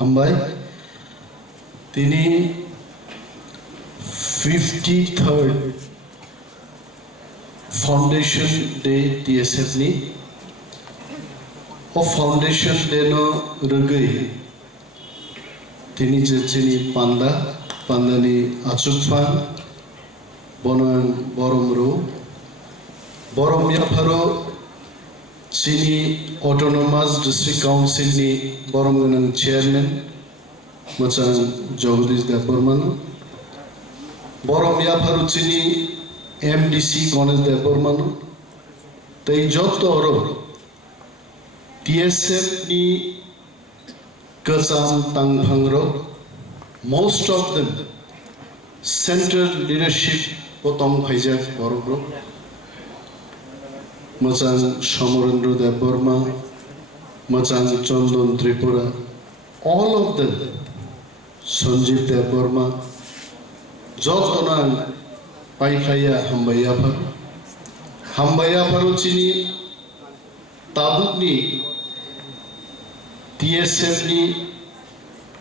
হামবাই তিনি 53rd Foundation Day TSF ni o Foundation Day no rugai tini jechini pandani achukpan bonan borom yapharo chini Autonomous District Council ni borom chairman machan Jagdish Deborman borom yapharo chini MDC Ganesh Deborman tai joto oro TSF ni kacham tangphangro most of them central leadership potong phaijak borogro machan Samarendra Deborma machan Chandon Tripura all of them Sanjeev Deborma jotonan paikaya hambaya pharu chini tabukni TSF ni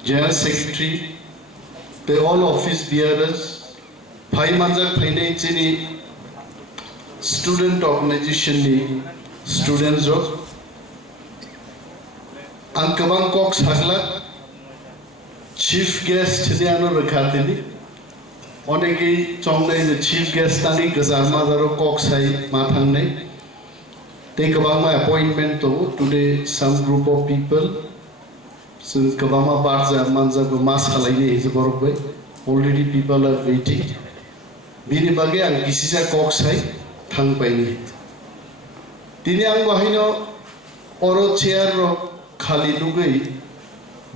General Secretary they all office bearers phai manjak phainai chini student organization ni students of angkabang kok sagla chief guest diano rakhatini onegi chongnai the chief guest tani gazarma daro kok sai ma thangnai take about my appointment to today some group of people since kabama barza manza go mas khalaini is borok already people are waiting bini bage ang kisisa kok sai thang paini tini ang bahino oro chair ro khali lugai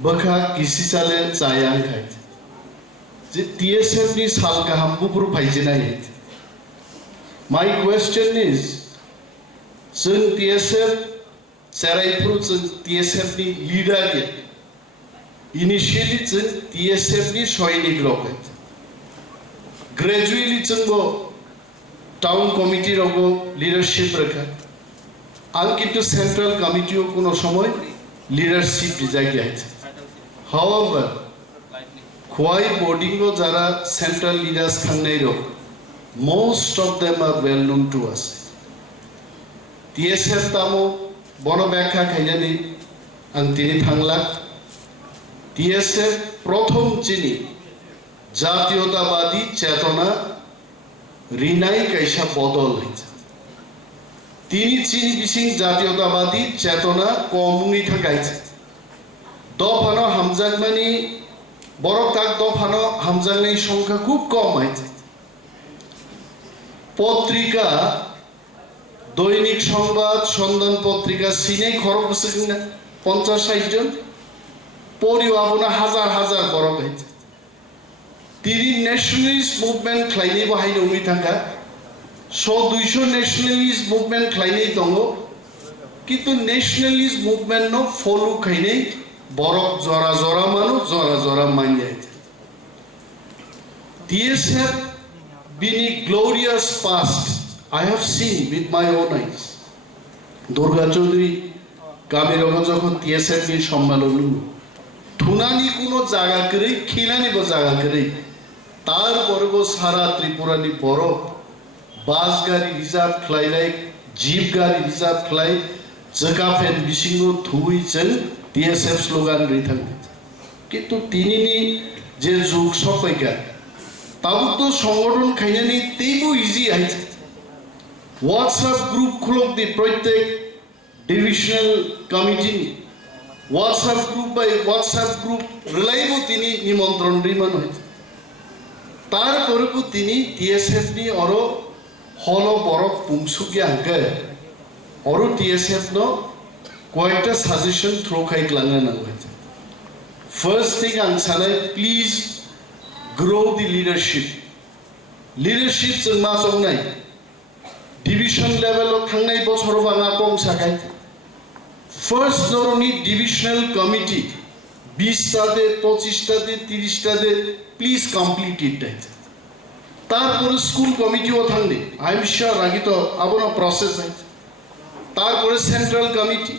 bakha kisisale chayang khai je TSF ni sal ka ham bupru phaijina my question is sun TSF sarai pro sun TSF ni leader ke initially sun TSF ni soinik roket gradually chungo town committee rogo leadership rakha ankitu central committee o kono shomoy leadership dijagi ache however khwai boarding o jara central leaders thangnai ro most of them are well known to us TSF tamo bono ব্যাখ্যা খাইজানি ang tini thangla TSF prothom chini জাতীয়তাবাদী চেতনা Rinnai কাইসা বদল হয়েছে তিনি চিনি বিসিং জাতীয়তাবাদী চেতনা কমুনি থাকাইছে দফানো হামজাগমানি বড় কাক দফানো হামজাগনাই সংখ্যা খুব কম হয়েছে পত্রিকা দৈনিক সংবাদ সন্ধান পত্রিকা সিনেই খরচ হচ্ছে কিনা 50-60 জন পরিও আপনা হাজার হাজার বড় হয়েছে তিনি ন্যাশনালিস্ট মুভমেন্ট খাইনি বাহাইনো উনি থাকা 100-200 ন্যাশনালিস্ট মুভমেন্ট খাইনি দङ কিন্তু ন্যাশনালিস্ট মুভমেন্ট নো ফলো খাইনি বরক জরা জরা মানু জরা জরা মাইয়াই TSF been glorious past I have seen with my own eyes Durga Chaudhary কাবিরগঞ্জ যখন TSF এর সম্মেলন থুনানি কোনো জায়গা করে খিলানি বো জায়গা করে তারপরে গো সারা ত্রিপুরানি বড় বাস গাড়ি রিজার্ভ ফ্লাইলাই জিপ গাড়ি রিজার্ভ ফ্লাই জাকাফেন বিসিংও থুইছেন TSF স্লোগান রিথান কিন্তু তিনি যে যুগ সপাইকা তাও তো সংগঠন খাইনানি তেইবো ইজি আইছে WhatsApp গ্রুপ খুলক দি প্রত্যেক divisional committee WhatsApp group by WhatsApp group রিলাইবো তিনি নিমন্ত্রণ রিমান হয়েছে তারপরে তিনি TSF নি অরো হল বরফ পুংসুকি আঙ্কে অরো TSF নো কয়েকটা সাজেশন থ্রো খাই ক্লাঙ্গা না হয়েছে ফার্স্ট থিং আং সানাই প্লিজ গ্রো দি লিডারশিপ जों मा संनाय डिविजन लेवल थांनाय बछर बाङा कम साखाय फर्स्ट नरनि डिविजनल कमिटी 20 टादे 25 टादे 30 टादे प्लीज कंप्लीट इट तारपर स्कूल कमिटीओ थांदे आई एम श्योर आगे तो आबनो प्रोसेस है तारपर सेंट्रल कमिटी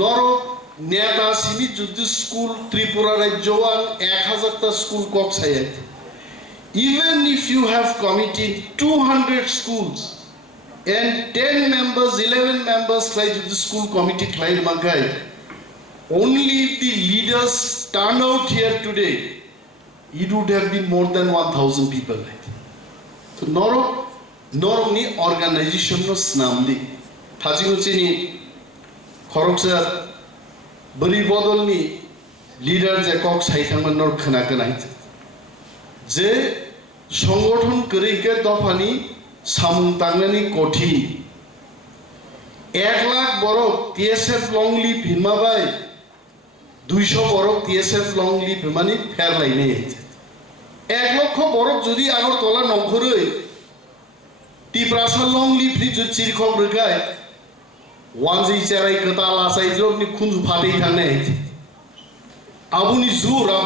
नरो नेता सिमी जुद्ध स्कूल त्रिपुरा राज्यवान 1000 स्कूल कॉक सायत. Even if you have committed 200 schools and 10 members, 11 members try to the school committee try magai, only if the leaders turn out here today, it would have been more than 1,000 people. So Norok ni organization no snamdi. Thajingo chini Khoroksa bari bodol ni leader je kok saithangman nor khana kanai. Je সংগঠন করিকে দফানি সামুং তাংনানি কঠি 1 লাখ বরক TSF long live হিমাবাই 200 বরক TSF long live মানে ফের লাইনে 1 লক্ষ বরক যদি আগরতলা নগরে Tiprasa long live নি চিরখক রগায় ওয়ানজি চেরাই কতা লাসাই জবনি খুনজু ফাটেই থানে আবুনি জুরা.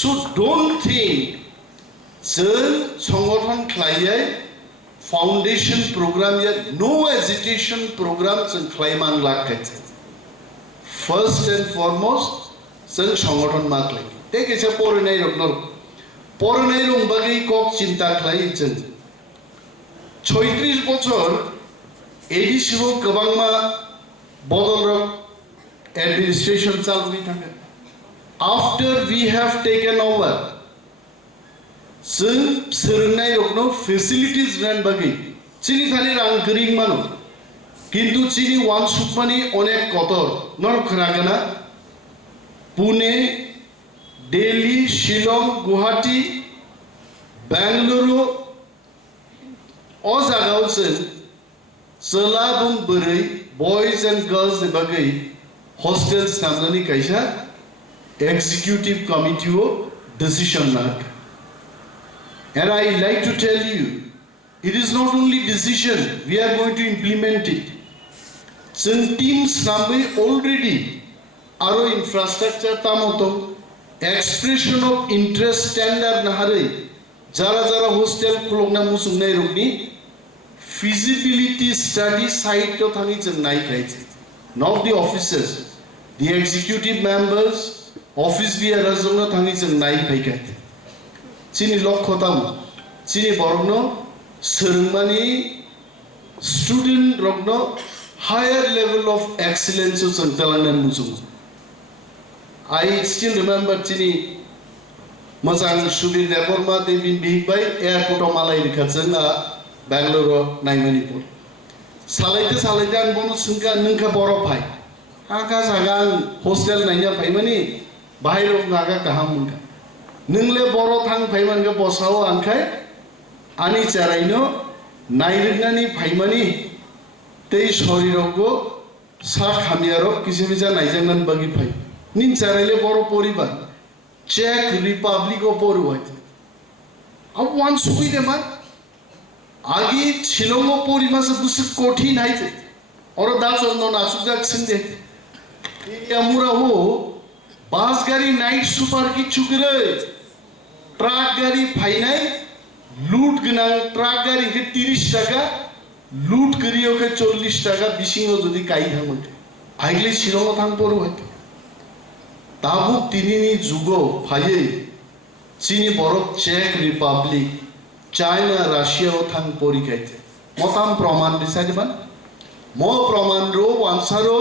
So don't think संगठन खालाय फाउंडेशन program या no agitation program जों खालायमान लाखाय. First and foremost जों संगठन मा खालाय ते केसे फरायनाय रं बागै कक चिंता खालाय जों 36 বছর एडीसीओ गोबांमा बदल एडमिनिस्ट्रेशन चालुबाय थाङो. After we have taken over, जों सोलोंनाय रकनो फेसिलिटीज रान बागै चिनि थानि रां गरिं मानो किन्तु चिनि वान सुपमानि अनेक कतर नर खोनागोना पुणे दिल्ली शिलं गुवाहाटी बेंगलुरु अ जागाव जों चला बुं बोरै बॉयज एंड गर्ल्स बागै हस्टेल्स नामनानि कायसा executive committee decision nak. And I like to tell you, it is not only decision, we are going to implement it. Some teams already aro infrastructure tamoto expression of interest standard nahare jara hostel khulogna musungnai rokni feasibility study site to thangi jeng nai khaise. Not the officers, the executive members office bearer jongno thangi jeng nai phaikai. Chini lokhotam chini borogno soringmani student rokno higher level of excellence jong talangnan mujung. I still remember chini mojang subir deborma devin bihbai airport malai rikhajenga Bangalore Naimanipur. Salaite ang bono sungka nungka boro phai. Aka jagang hostel naina phaimani बाहिर नागा कहाँ मुंगा नंगले बरो थांग फाइमान का बसाओ आंखाय आनी चराइनो नाइरनानी फाइमानी ते शरीरको सा खामियारो किसी बिजा नाइजंगन बगी फाइ निन चराइले बरो परिबार चेक रिपब्लिक ओ परू होइते अब वान सुबिदे मा आगी शिलंगो परिमासे बुसु कठिन हाइते और दा चंदन नासुजाक सिंदे यामुरा हो बास गाड़ी नाइट सुपार की चुकरे ट्रक गाड़ी फाइनाय लूट गना ट्रक गाड़ी के 30 টাকা लूट करियो के 40 টাকা बिसिङो जदि काई थांमोनते आइले शिलंगो थां परो हयतो ताबु तिनिनि जुगो फायै चीनी बरफ चेक रिपब्लिक चाइना राशिया थां परिखायते मताम प्रमाण बिसायबान म प्रमाण रो वानसारो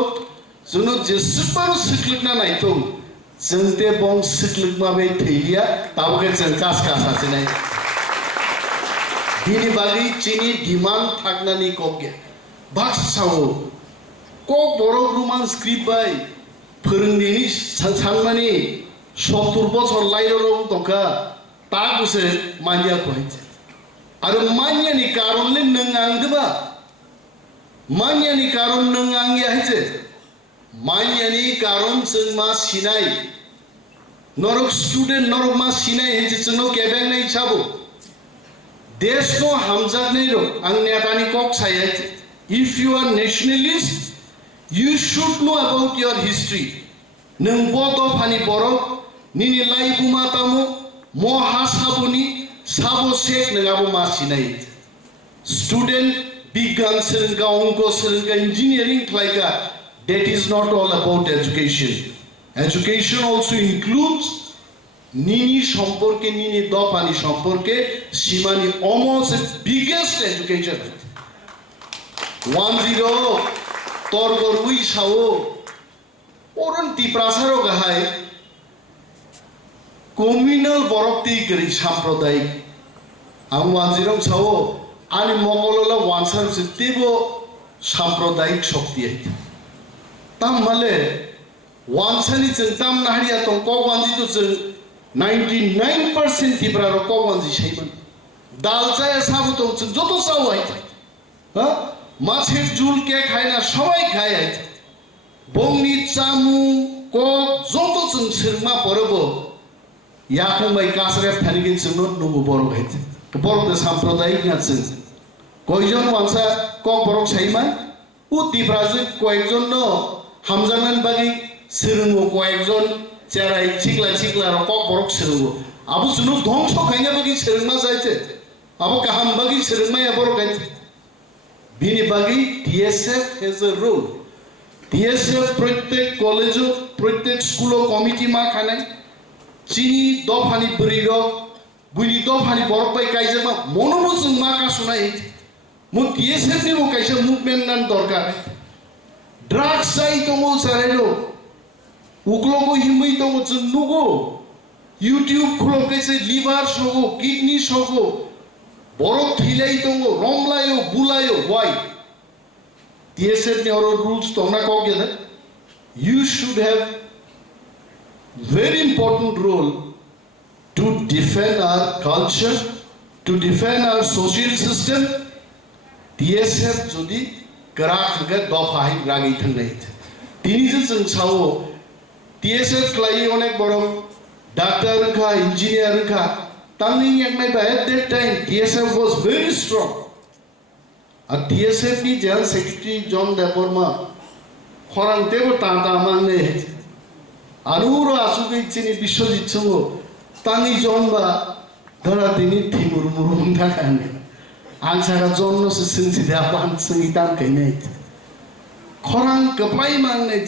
जोनो जेसेबां सिक्लिकना नायतो जोंते बं सिक्लिक माबे थैलिया ताबुके जों कासकासासिनाय बिनि बागै चीनी डिमान्ड थागनानि कगे बाक्साव क बर' रुमान स्क्रिप्ट बाय फोरोंनायनि सानमानि 70 বছর लाइररं दंखा तागुसे मानिया कहायचे आरो मानियानि कारनले नों आंदोबा मानियानि कारन नों आंगिया हायचे मानियानि कारन जों मा सिनाय नरक स्टुडेन्ट नरक मा सिनाय हेजे जोंनो केबेंनाय हिसाबो देशनो हामजागनै रो आं नेतानि कक सायाय if you are nationalist you should know about your history नों बद फानि बरफ निनि लाइबुमा तामु म हासाबुनि साबो सेक नङाबो मा सिनाय स्टुडेन्ट बिज्ञान सोलोंगा अंक सोलोंगा engineering खालायगा that is not all about education. Education also includes Nini সম্পর্কে Nini দফানি সম্পর্কে Shimani almost the biggest education. 10 Torgor Wishawo Oran Tiprasaro Gahai communal borokti kari sampradayik ang 10 Sao ani Mongolola wansar sitibo sampradayik shokti aita tam male wansani centam nahariya tong ko wanji to 99% Tipra ro ko wanji shaiman dalchaya sabu tong joto sao aita ha মাছের ঝুল কে খায় না সবাই খায় আইছে বংনি চামু ক যত जों सिरमा পরব ইয়াকুমাই কাসরে ফানিগিন जोंनो নুগু বড় হইছে বড় সাম্প্রদায়িক আছে কয়জন মানসা ক বড় সাইমান ও তিব্রাজে কয়েকজন ন হামজামান বাগি সিরঙ্গো কয়েকজন চেরাই চিকলা চিকলা র ক বড় সিরঙ্গো আবু সুনু ধ্বংস খাইনা বাগি সিরংমা যাইছে আবু কাহাম বাগি সিরংমা বড় গাইছে Bini bagi TSF has a role. TSF প্রত্যেক কলেজে প্রত্যেক স্কুল কমিটি মা খানাই চিনি দফানি বরির বুইনি দফানি বরপাই কাইজে মা মনোমোজন মা কা শোনাই মু TSF নি মু কাইছে মুভমেন্ট নান দরকার ড্রাগস চাই তমো সারাইলো উকলগো হিমই তমো চুনুগো ইউটিউব খুলো কাইছে লিভার সগো কিডনি সগো Borok thilai tongo romlayo bulayo why TSF ne oro rules tongna ko gele you should have very important role to defend our culture to defend our social system TSF jodi karak ga dofai ragi thangai tini je जों sawo TSF klai onek boro doctor ka engineer ka Tanging at that time, TSF was very strong. And TSF ni General Secretary John Deborma, Horang Debo Tanta Mane, Anuro Asuki Chini Bishojit Sungo, Tangi John Ba, Doratini Timur Murundakan, Ansara John no Sinsi Dapan Sangitan Kanet. Horang Kapai Manet,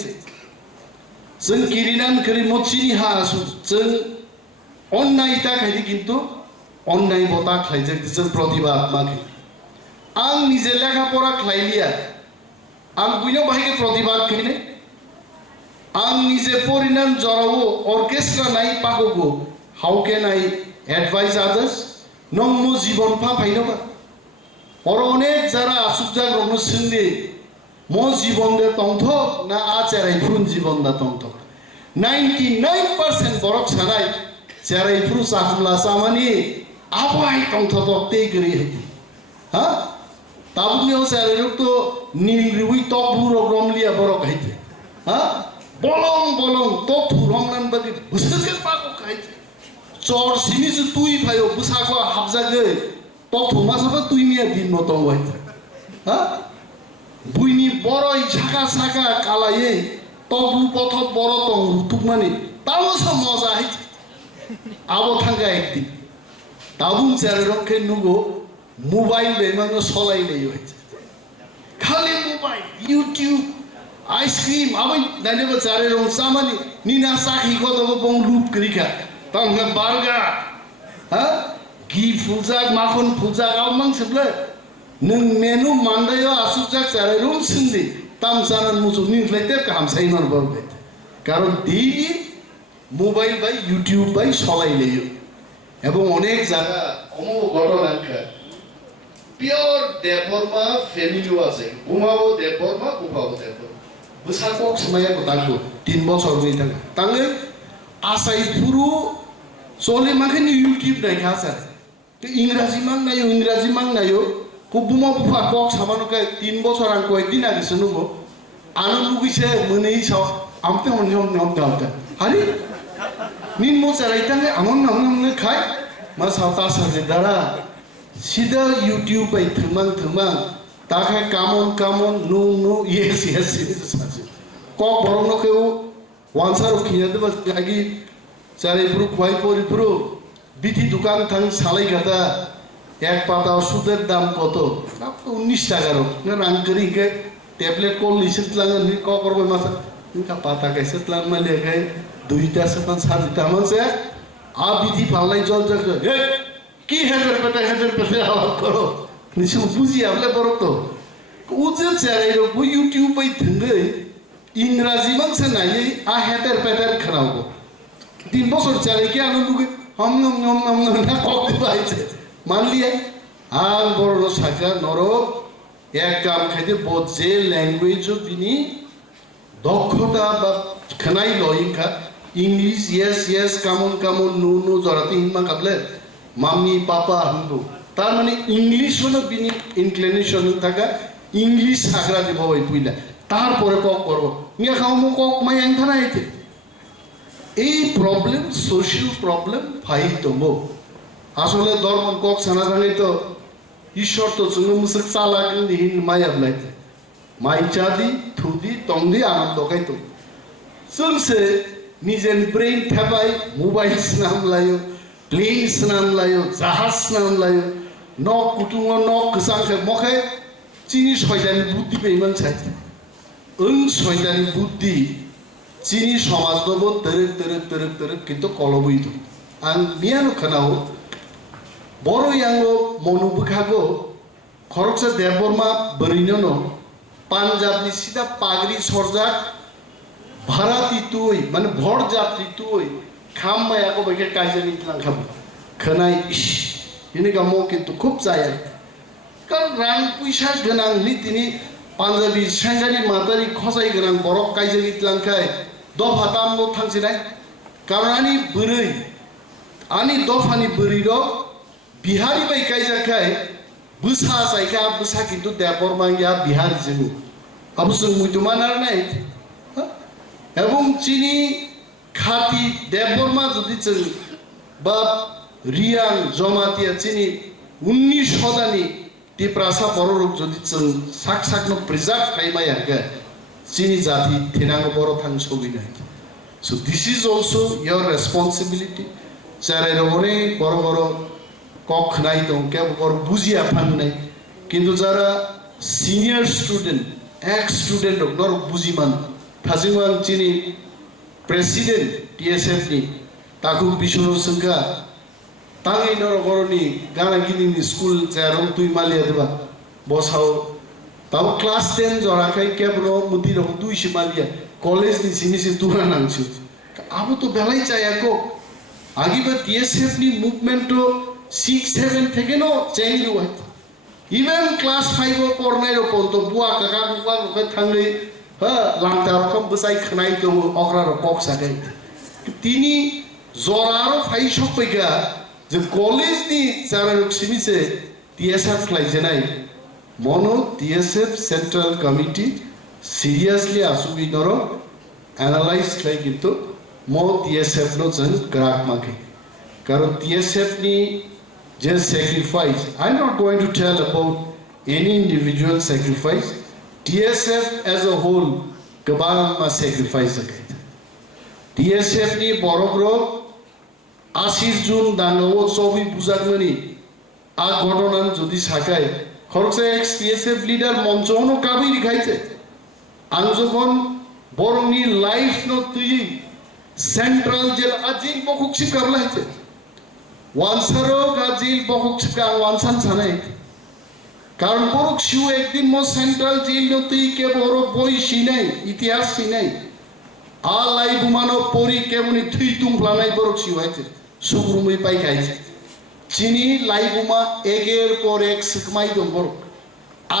Sun Kirinan Karimochini Hasu, Sun অন্যায় তা খাইলি কিন্তু অন্যায় বতা খাইছে দিছেন প্রতিবাদ মাকে আং নিজে লেখাপড়া খাইলিয়া আং বুইনো বাহিকে প্রতিবাদ খাইনে আং নিজে পরিণাম জরাবো অর্কেস্ট্রা নাই পাগো how can I advise others নং মো জীবন পা ফাইনবা অর অনেক যারা আসুজা গ্রহণ সিন্দে মো জীবন দে তন্থ না আচারাই ফুন জীবন দা তন্থ 99% বরক ছাড়াই Cerai furu sakula samani apa itong totok tegri ha tabuni o cerai rukto nil riwi top buro romlia borok haite ha bolong top rom nan bagi buskel pako kaite chor sini su tui phayo busako habja ge top thuma saba tui mia din no tong haite ha buini boroi chaka saka kalaye top pothot boro tong tukmani tawo sa moza haite Abo thanga ekdi tabun chare rokhe nugo mobile le mangno solai le hoiche khali mobile YouTube ice cream abai nane ba chare rong samani nina sakhi ko to bong loop krika tanga barga ha gi phujak makhon phujak amang seble nung menu mandayo asujak chare rong sindi tam sanan musu nin lete kam saimar borbe karon daily mobile by YouTube by সলাই লেও এবং অনেক জায়গা কোনো ঘটনা pure Debbarma ফ্যামিলিও আছে ঘুমাবো দেববর্মা ঘুমাবো দেববর্মা বুসাকক সময় তাঙ্গো 3 বছর হই থাকে তাঙ্গে আসাই পুরো চলে মাখেনি ইউটিউব নাই খাসা তো ইংরেজি মান নাইও কুবুমা বুফা কক সামানকে 3 বছর আন কয়েকদিন আগে শুনুগো আনন্দ গইছে মনেই সব আমতে আমতে আরে নিন মো চারাইতাঙ্গে আমন নামনে খাই মা সাউতা সাজে দাঁড়া সিধা ইউটিউব বাই থুমাং তাকে কামন নো ইয়েস সাজে কক বরংনকেও ওয়ানসার কিনে দেবা আগে চারে পুরো খোয়াই পরি পুরো বিধি দোকান থাং সালাই গাদা এক পাতা ওষুধের দাম কত 19 টাকার না রাং করি tablet call lisit lang ni ko korbo masa ka pata kaise tlang male kai duita se pan sa dita man se a bithi phalai jol jak he ki hajar pete awas koro nisu buji able borok to uje chare ro bu YouTube pai thungai इंग्राजी में से नहीं आ hater पेटर खराब हो 3 বছর चले क्या अनुलुगे हम ना कॉपी पाइছে मान लिया आं बड़ो साका नरो एक काम खाइते बोझे लैंग्वेज बिनी दक्षता बा खनाई लइखा इंग्लिश यस कामन नो जराते हिमा काबले मामी पापा हमदो तार माने इंग्लिश होनो बिनी इंक्लिनेशन थाका इंग्लिश हाग्रा दिबो बाय पुइला তারপরে কক করব নিয়া খাওমু কক মাই আনথানা আইতে এই প্রবলেম সোশ্যাল প্রবলেম ফাইতমো আসলে ধর্ম কক সানা জানি তো ঈশ্বর তো জুনু মুসক চালাক নিহিন মাই আবলাইতে মাই চাদি থুদি তংদি আনন্দ খাইতো সুনসে নিজের ব্রেইন থাবাই মোবাইল নাম লাইও প্লেন নাম লাইও জাহাজ নাম লাইও নক কুটুঙ্গ নক কসাংখে মখে চিনি শয়তানি বুদ্ধি পেইমান চাইতে শয়তানি বুদ্ধি চিনি সমাজ নব তেরে কিন্তু কলবইতো আং মিয়ানো খানাও বড় ইয়াঙ্গো মনুবুখাগো খরকসা দেববর্মা বরিননো পাঞ্জাবনি সিধা পাগড়ি সরজাক ভাড়াতি তুই মানে ভর যাত্রী তুই খামবাই আকো বেকে কাইজানি লাংখাবো খানাই ইস ইনি গামো কিন্তু খুব চায় কারণ রাং পয়সা গোনাং তিনি পাঞ্জাবি সাংগারি মাতারি খসাই গোনাं বরক কাইজানি লাংখাই দফা তামनो थांसिनाय কারণ আনি বরৈ আনি দফানি বরির বিহারি বাই কাইজাখাই বুসা জায়গা বুসা কিন্তু দেবর মাঙ্গিয়া বিহার যেমু আবুসুং মুইতুমানার নাই এবং চিনি খাতি দেববর্মা যদি বা রিয়াং জমাতিয়া চিনি 19 শতানি টিপ্রাসা বড়রূপ যদি সাকসাকনো প্রিজার্ভ খাইমাই আরগে চিনি জাতি থেনাঙ্গ বড় থাং ছবি নাই so this is also your responsibility চারে অনেক বড় বড় কক নাই তো কেবল বড় বুঝিয়া ফান নাই কিন্তু যারা সিনিয়র স্টুডেন্ট এক স্টুডেন্ট নর বুঝিমান থাজিমান চিনি প্রেসিডেন্ট টিএসএফ নি তাকু বিষ্ণু সংখ্যা তাঙ্গি নর গরনি গানা কিনি স্কুল চারং তুই মালিয়া দেবা বসাও তাও ক্লাস 10 জরাখাই কেবল মুদি রহ দুই মালিয়া কলেজ নি সিনিসে তুরা নাংছু আবু তো বেলাই চাই একো আগিবা টিএসএফ নি মুভমেন্ট 6-7 থেকে নো চেঞ্জ হয় ইভেন ক্লাস 5 পড়নাই রপন্ত বুয়া কাকা বুয়া কই থাংলে লাংটা রকম বসাই খনাই তো অকরা কক সাগাই তিনি জরারো ফাই সপইগা যে কলেজ নি চারারক সিনিসে টিএসএফ লাইছে নাই মনো টিএসএফ সেন্ট্রাল কমিটি সিরিয়াসলি আসুবি নর অ্যানালাইজ খাই কিন্তু মো টিএসএফ নো জেন গ্রাক মাকে কারণ টিএসএফ নি যে sacrifice I am not going to tell about any individual sacrifice TSF as a whole গোবাং মা স্যাক্রিফাইস আগে টিএসএফ নি বড়গ্র 80 জুন দাঙ্গাও ছবি বুঝাগনি আ ঘটনা যদি সাকায় খরচে এক্স টিএসএফ লিডার মঞ্চনো কাবি রিখাইছে আং যখন বরংনি লাইফ ন তুই সেন্ট্রাল জেল আজিল বকুকসি কাবলাইছে ওয়ানসারো গাজিল বকুকসি কা ওয়ানসান ছানাই কারণ বরক শিউ একদিন মো সেন্ট্রাল জেল ন তুই কে বড় বই সিনাই ইতিহাস সিনাই আ লাই বুমানো পরি কেমনি থুই তুম প্লানাই বরক শিউ হইছে সুগুরুমই পাই খাইছে চিনি লাইবুমা একের পর এক শিখমাই দম বরক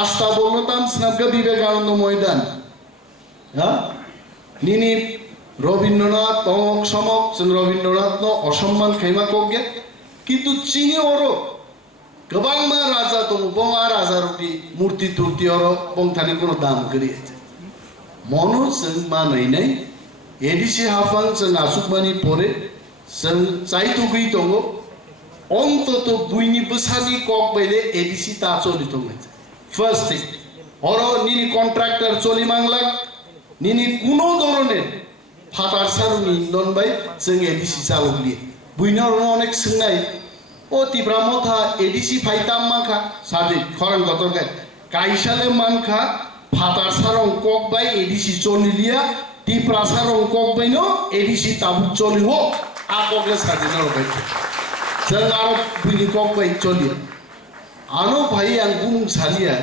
আস্থা বলতাম স্নাবগা বিবেকানন্দ ময়দান হ্যাঁ নিনি রবীন্দ্রনাথ তমক সমক রবীন্দ্রনাথ ন অসম্মান খাইমা কগে কিন্তু চিনি ওরো গোবাং মা রাজা তো বঙা রাজা রুটি মূর্তি তুর্তি ওর বংথানি কোনো দাম করিয়েছে মনো जों মানাই নাই এডিসি হাফাং जों আসুকমানি পরে जों চাইতো গই দङ অন্তত বুইনি বসানি কক বাইলে এডিসি তা চলি দङ ফার্স্ট থিং ওর নিনি কন্ট্রাক্টর চলি মাংলাক নিনি কোনো ধরনের ফাটার সারুনি ইন্দন বাই जों এডিসি চালুলিয়ে বুইনার অনেক সোंनाय ও তিব্রামথা এডিসি ফাইতাম মাখা সাদি খরাং গতরগায় কাইসালে মানখা Fatar sarong kok bay edisi cholilia ti prasarong kok bay no edisi tabu choliho akokle sadina robai jang aro bini kok bay cholia ano bhai ang bunung salia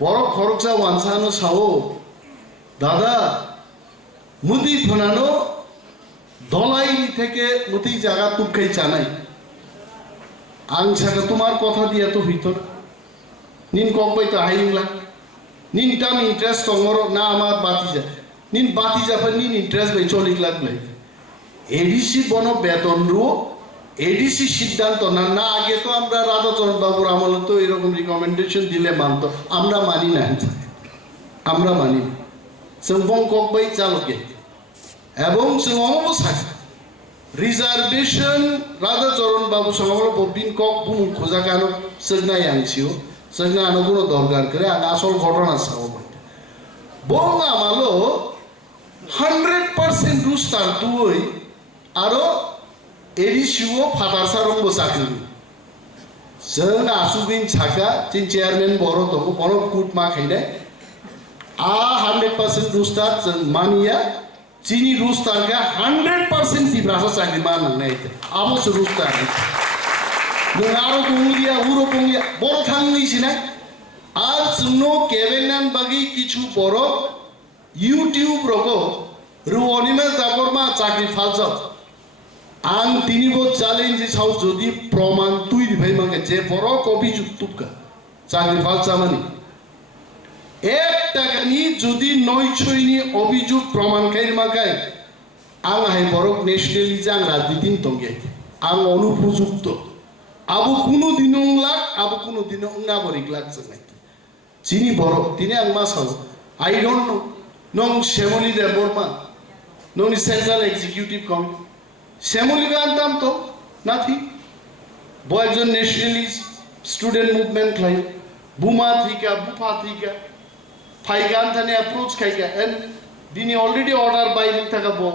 borok khoroksa wansano sao dada মুদি ফোনানো দলাই থেকে মুদি জায়গা তুখাই জানাই আং ছাগা তোমার কথা দিয়া তো ভিতর নিন কম্পাই তো হাইংলা নিন টাম ইন্টারেস্ট তমর না আমার বাতি যা নিন বাতি যাবে নিন ইন্টারেস্ট বাই 40 লাখ লাই এডিসি বন বেতন রো এডিসি সিদ্ধান্ত না না আগে তো আমরা রাধাচরণ বাবুর আমলে তো এরকম রিকমেন্ডেশন দিলে মানতো আমরা মানি না আমরা মানি সেবং কম্পাই চালকে এবং semua saja reservation রাধাচরণ বাবু সমগ্র ববিন কক বুমু খোঁজা কানো সেগনা ইয়াংছিও সেগনা আনো কোনো দরকার করে আসল ঘটনা সাও বং আমালো 100% রুস্টার তুই আরো এডিসিও ফাটার সারঙ্গ চাকরি जों आसुबिन ছাকা তিন চেয়ারম্যান বড় তো বড় কুট মা খাইলে आ 100% রুস্টার মানিয়া Cini Rustar ka 100% di berasa sakit mana naik. Amo serustar. Nungaro pengulia, uro pengulia, boro thang ni sini. Al suno kevenan bagi kicu boro YouTube roko ruoni mes dapor ma sakit falsa. Ang tini bot challenge sau jodi proman tui di bhai mange je boro kopi YouTube ka sakit falsa mani. এক টাকা নি যদি 900 নি অভিযোগ প্রমাণ খাইর মাগায় আং high বরক nationalism রাজনীতিন তঙ্গে আং অনুপযুক্ত আবু কোনো দিনং লাগ আবু কোনো দিনং না বরিক লাগছে নাই চিনি বরক তিনি আং much how I don't know নং শ্যামলী দে বর্মা নং সেন্ট্রাল এক্সিকিউটিভ কমিটি শ্যামলী গান্তাম তো নাথি বয়জন nationalist student movement lie বুমা থিকা বুফা থিকা Faigan thane approach kaiga and dini already order by ning taka bo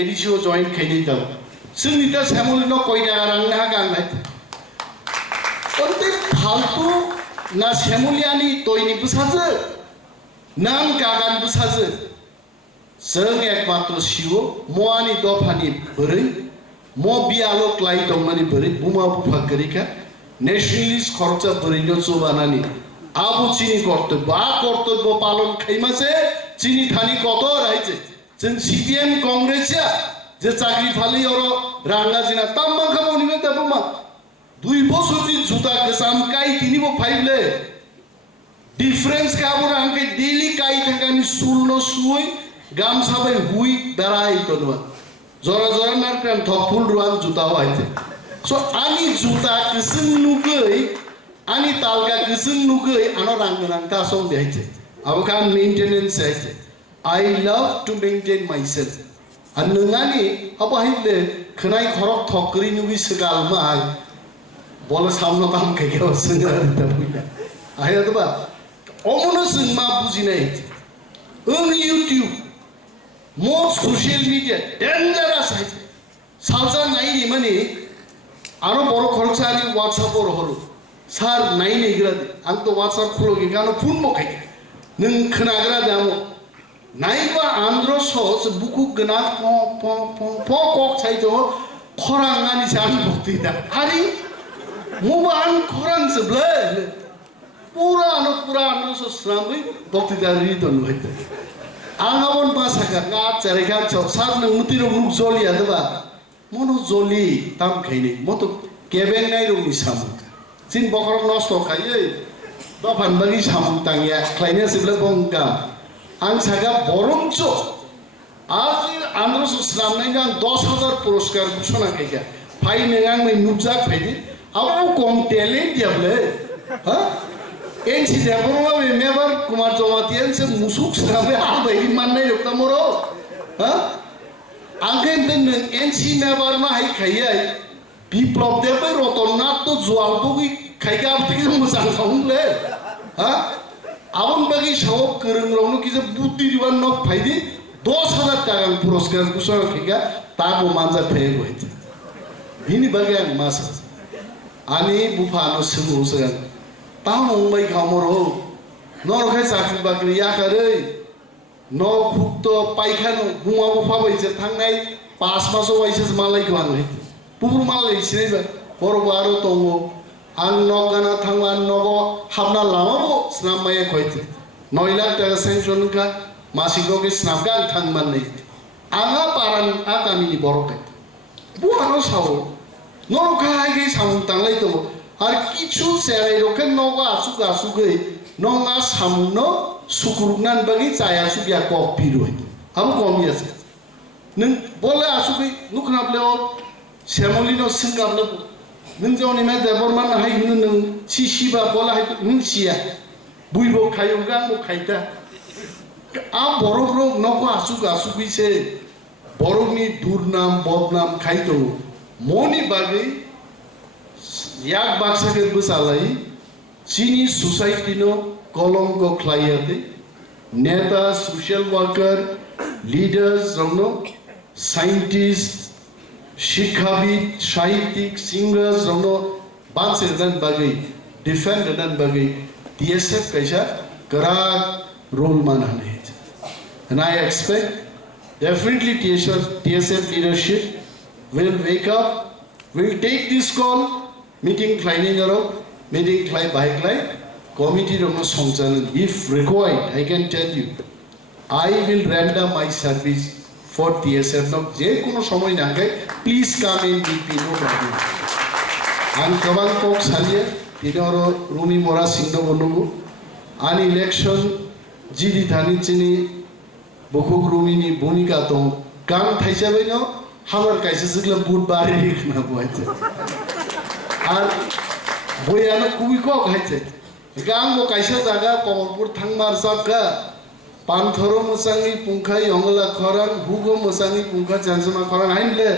edisio join khaini ta sunita samuli no koi daga rang na gang nai onte phaltu na samuli ani toini busaje nam kagan busaje seng ekmatro siwo mo ani dofani beri mo bialo klai tongmani beri buma bufa karika nationalist khorcha beri no chobanani Abu চিনি কর্তব্য কর্তব্য পালন খাইমাছে চিনি Thani কত রাইছে जों CPM কংগ্রেসিয়া যে চাকরি ফালি ওর রাঙ্গা জিনা তাম্মা খাবো নিবে দেবো মা 2 বছর দি জুতা গসাম কাই তিনিবো ফাইলে ডিফারেন্স কাবো রাঙ্কে ডেইলি কাই থাকানি সুলনো সুই গাম সাবাই হুই বেড়াই তনবা জরা জরা নারকান থফুল রুয়ান জুতা হইছে সো আমি জুতা কিসিন নুগই Ani talga kisung nugai ano rang ta song dehaiche abukan maintenance aiche I love to maintain myself annungani abahile khnai khorok thokri nugi segal mai bol samno kam kege osinga ta buya aya to ba omono singma buji nai on YouTube more social media dangerous aiche salsa nai ni mani aro boro khoroksa ani WhatsApp or holo Sar naik ni gerade, angto WhatsApp kulo gini, kano pun mau kaya, neng kena gerade amo, naik ba Andro sos buku genat kok cai jo, korang ani jangan bukti dah, hari, muban korang sebelah, pura Andro sos ramai bukti dah rido nuai, angapun masakan ngat cari kacau, sar neng mutiru muk zoli ada ba, mono zoli tam kaya ni, moto keben nai rungi samu. Sin bokorong nosto kaya, dofan bagi samung tangya, klainya sebelah bongkam. Ang saga borong co, azir Andro Suslam nengang 10,000 puruskar busona kaya, pai nengang main nubzak pedi, awu kom talent dia bela, ha? Enci dia borong awe mebar Kumar Jomatian se musuk sampai apa ini mana yuk tamoro, ha? Angken teneng enci mebar mah hai kaya. বিপ্লব দেবে রতননাথ তো জোয়াল বগি খাইকা আপনি মোজাং খাউলে হ্যাঁ আবন বাগি সব করং রং কি যে বুদ্ধি দিবান নক ফাইদি 10,000 টাকা পুরস্কার ঘোষণা খাইকা তাকো মানজা ফেয়ে হইছে বিনি বাগে মাস আনি বুফানো সুমু সগান তাও মুম্বাই খামর नरखाय चाकरि बाकरि याखारै न खुक्त पाइखानो गुमाबो फाबायसे थांनाय 5 मासाव वाइसेस मालायखौ आंलाय पुर मालाय सिनायबा बर'बो आरो दङ आं नगाना थांबा नगो हाबना लामाबो स्नाममाया खयते 9 लाख टाका सेंसन का मासिकगे स्नामगा आं थांमाननै आङा पारान आगामिनि बर'खाय बुआनो सावो नरखाय सामु थांलाय दङ आरो किछु सेराय रखे नगा आसुग आसुगै नङा सामुनो सुकुरुगनान बागै जाया सुगिया कपिरoi आबो कमियासे नों बोले आसुगै नुखनाब्ले सेमलिनो सिंगाब्ले नों जौनि मा देबरमान हाय नों सिसिबा बोला हाय नों सिया बुइबो खायौगा आंबो खायता आ बर'फ्रो नगो आसुग आसुगैसे बर'नि दुरनाम बदनाम खायतो मनि बागै याक बाक्साके बसालाई चीनी सोसाइटी नो कलंक ख्लायाते नेता सोशल वर्कर लीडर्स रंगनो साइंटिस्ट शिक्षाविद साहित्यिक सिंगर्स रंगनो बांसेरदान बागै डिफेंडरदान बागै TSF कैसा करा रोल मानने and I expect definitely TSF leadership will wake up, will take this call, meeting climbing around, meeting climb bike line, committee room songchan. If required, I can tell you, I will render my service for TSF. Now, je kono somoy na gai, please come and meet me, no problem. And kabang kok saliye, tinoro rumi mora singdo bonugo, an election jidi thani chini bokuk rumi ni bonika to gang thaisa beno hamar kaisa sigla bud bari likhna boite. আর বইয়ানো খুবই কম খাইছে গাং মো কাইসা জায়গা Kamalpur থাংমার Sabka পানথরো মোসাঙ্গি পুংখাই অঙ্গলা খরাং Hugo মোসাঙ্গি পুংখা চানসমা খরাং হাইনলে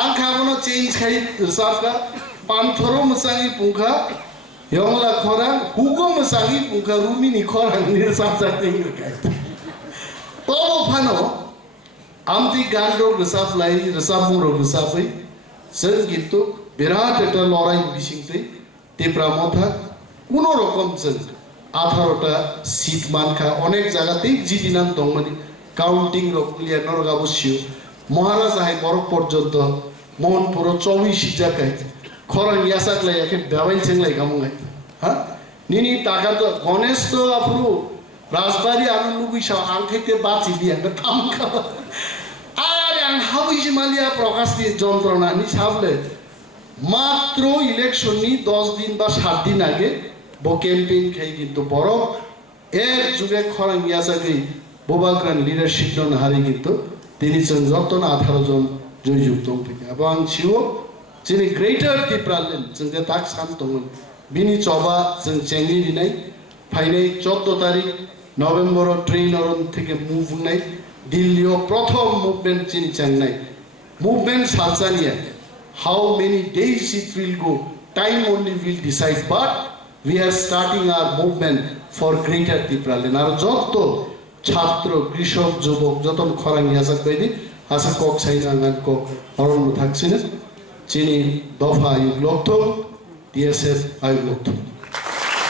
আং খাবনো change খাই Sabka পানথরো মোসাঙ্গি পুংখা অঙ্গলা খরাং Hugo মোসাঙ্গি পুংখা রুমিনি খরাং নির সাবজাতে খাই তো Fanon Amati গান্ডো গসাফ লাই রসাফ মুরো গসাফই जों किन्तु बिराट एक लड़ाई बिसिंगते तेप्रा मथा कोनो रकम जों 18टा सीट मानखा अनेक जायगाते जिदि नाम दंमोन काउंटिं रकलिया नरगाबसियो महाराज हाय बरफ पर्यन्त मोहनपुर 24 जायगाय खरं यासाकलाय एके दाबाय सेंलाय गामंगाय हा निनि टाका तो गणेश तो आफुरु राजबारी आनु लुगुइसा आंखैते बाचि दिया थामखा आं हाबैसे मालिया प्रकाश दिए যন্ত্রণা নি সাবলে মাত্র ইলেকশন নি 10 দিন বা 7 দিন আগে বো ক্যাম্পেইন খাই কিন্তু বড় এর যুগে খরাং ইয়াসাগৈ বোবাগ্রান লিডারশিপ নন হারি কিন্তু তিনি যতন 18 জন জয়যুক্ত থেকে এবং সিও যিনি গ্রেটার ত্রিপুরালেন जों যে তাক শান্তমন বিনি চবা जों চেঙ্গি দিনাই ফাইনাই 14 তারিখ নভেম্বর ট্রেন অরন থেকে মুভ নাই Dilio Prothom movement in Chennai. Movement Salsania. How many days it will go, time only will decide. But we are starting our movement for greater Tipralen. Our Jotto, Chatro, Krishok, Jobok, Joton Korang Yasak Bedi, Asakok Sainangan Kok, Oron Taxines, Chini, Dofa, Yuglokto, DSF, Ayuglokto.